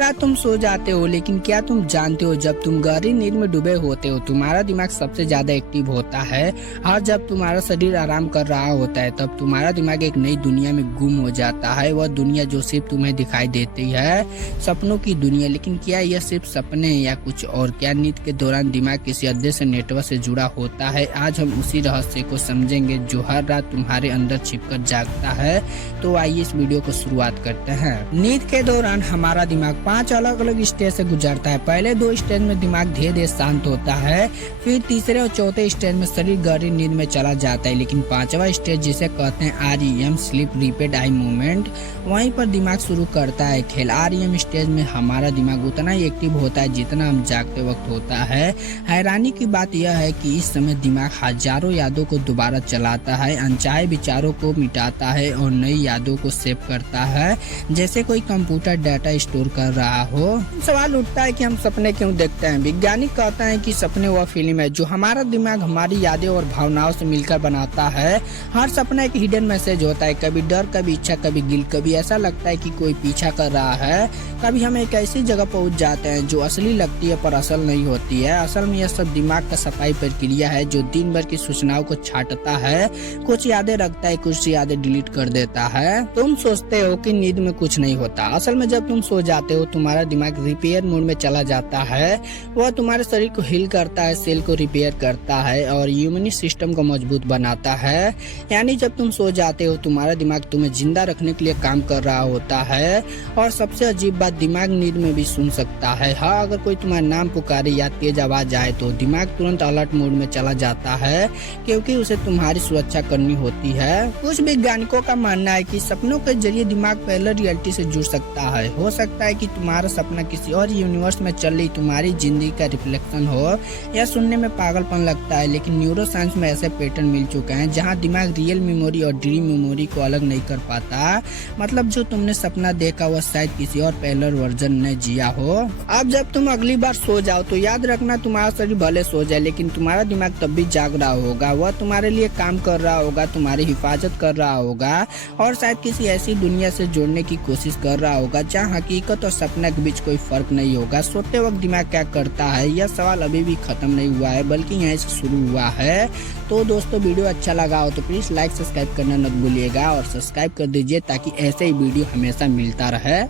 रात तुम सो जाते हो, लेकिन क्या तुम जानते हो जब तुम गहरी नींद में डूबे होते हो तुम्हारा दिमाग सबसे ज्यादा एक्टिव होता है। और जब तुम्हारा शरीर आराम कर रहा होता है तब तुम्हारा दिमाग एक नई दुनिया में गुम हो जाता है। वह दुनिया जो सिर्फ तुम्हें दिखाई देती है, सपनों की दुनिया। लेकिन क्या यह सिर्फ सपने हैं या कुछ और? क्या नींद के दौरान दिमाग किसी अदृश्य नेटवर्क से जुड़ा होता है? आज हम उसी रहस्य को समझेंगे जो हर रात तुम्हारे अंदर छिपकर जागता है। तो आइए इस वीडियो को शुरुआत करते हैं। नींद के दौरान हमारा दिमाग 5 अलग अलग स्टेज से गुजरता है। पहले 2 स्टेज में दिमाग धीरे धीरे शांत होता है, फिर तीसरे और चौथे स्टेज में शरीर गहरी नींद में चला जाता है। लेकिन 5वां स्टेज जिसे कहते हैं REM sleep rapid eye movement, वहीं पर दिमाग शुरू करता है खेल। REM स्टेज में हमारा दिमाग उतना ही एक्टिव होता है जितना हम जागते वक्त होता है। हैरानी की बात यह है कि इस समय दिमाग हजारों यादों को दोबारा चलाता है, अनचाहे विचारों को मिटाता है और नई यादों को सेव करता है, जैसे कोई कंप्यूटर डाटा स्टोर कर रहा हो। सवाल उठता है कि हम सपने क्यों देखते हैं। वैज्ञानिक कहता है कि सपने वह फिल्म है जो हमारा दिमाग हमारी यादें और भावनाओं से मिलकर बनाता है। हर सपना एक हिडन मैसेज होता है, कभी डर, कभी इच्छा, कभी गिल, कभी ऐसा लगता है कि कोई पीछा कर रहा है, कभी हम एक ऐसी जगह पहुंच जाते हैं जो असली लगती है पर असल नहीं होती है। असल में यह सब दिमाग का सफाई प्रक्रिया है जो दिन भर की सूचनाओं को छांटता है, कुछ यादें रखता है, कुछ यादें डिलीट कर देता है। तुम सोचते हो कि नींद में कुछ नहीं होता, असल में जब तुम सो जाते हो तुम्हारा दिमाग रिपेयर मोड में चला जाता है। वह तुम्हारे शरीर को हील करता है, सेल को रिपेयर करता है और इम्यून सिस्टम को मजबूत बनाता है। यानी जब तुम सो जाते हो तुम्हारा दिमाग तुम्हें जिंदा रखने के लिए काम कर रहा होता है। और सबसे अजीब बात, दिमाग नींद में भी सुन सकता है। हाँ, अगर कोई तुम्हारा नाम पुकारे या तेज आवाज आए तो दिमाग तुरंत अलर्ट मोड में चला जाता है, क्योंकि उसे तुम्हारी सुरक्षा करनी होती है। कुछ वैज्ञानिकों का मानना है कि सपनों के जरिए दिमाग पहले रियलिटी से जुड़ सकता है। हो सकता है कि तुम्हारा सपना किसी और यूनिवर्स में चल रही तुम्हारी जिंदगी का रिफ्लेक्शन हो। यह सुनने में पागलपन लगता है, लेकिन न्यूरो साइंस में ऐसे पैटर्न मिल चुके हैं जहां दिमाग रियल मेमोरी और ड्रीम मेमोरी को अलग नहीं कर पाता। मतलब जो तुमने सपना देखा वह शायद किसी और पहले वर्जन ने जिया हो। अब जब तुम अगली बार सो जाओ तो याद रखना तुम्हारा शरीर भले सो जाए लेकिन तुम्हारा दिमाग तब भी जाग रहा होगा। वह तुम्हारे लिए काम कर रहा होगा, तुम्हारी हिफाजत कर रहा होगा और शायद किसी ऐसी दुनिया से जोड़ने की कोशिश कर रहा होगा जहाँ हकीकत और सपना के बीच कोई फर्क नहीं होगा। सोते वक्त दिमाग क्या करता है, यह सवाल अभी भी खत्म नहीं हुआ है, बल्कि यहाँ से शुरू हुआ है। तो दोस्तों, वीडियो अच्छा लगा हो तो प्लीज लाइक सब्सक्राइब करना मत भूलिएगा और सब्सक्राइब कर दीजिए ताकि ऐसे ही वीडियो हमेशा मिलता रहे।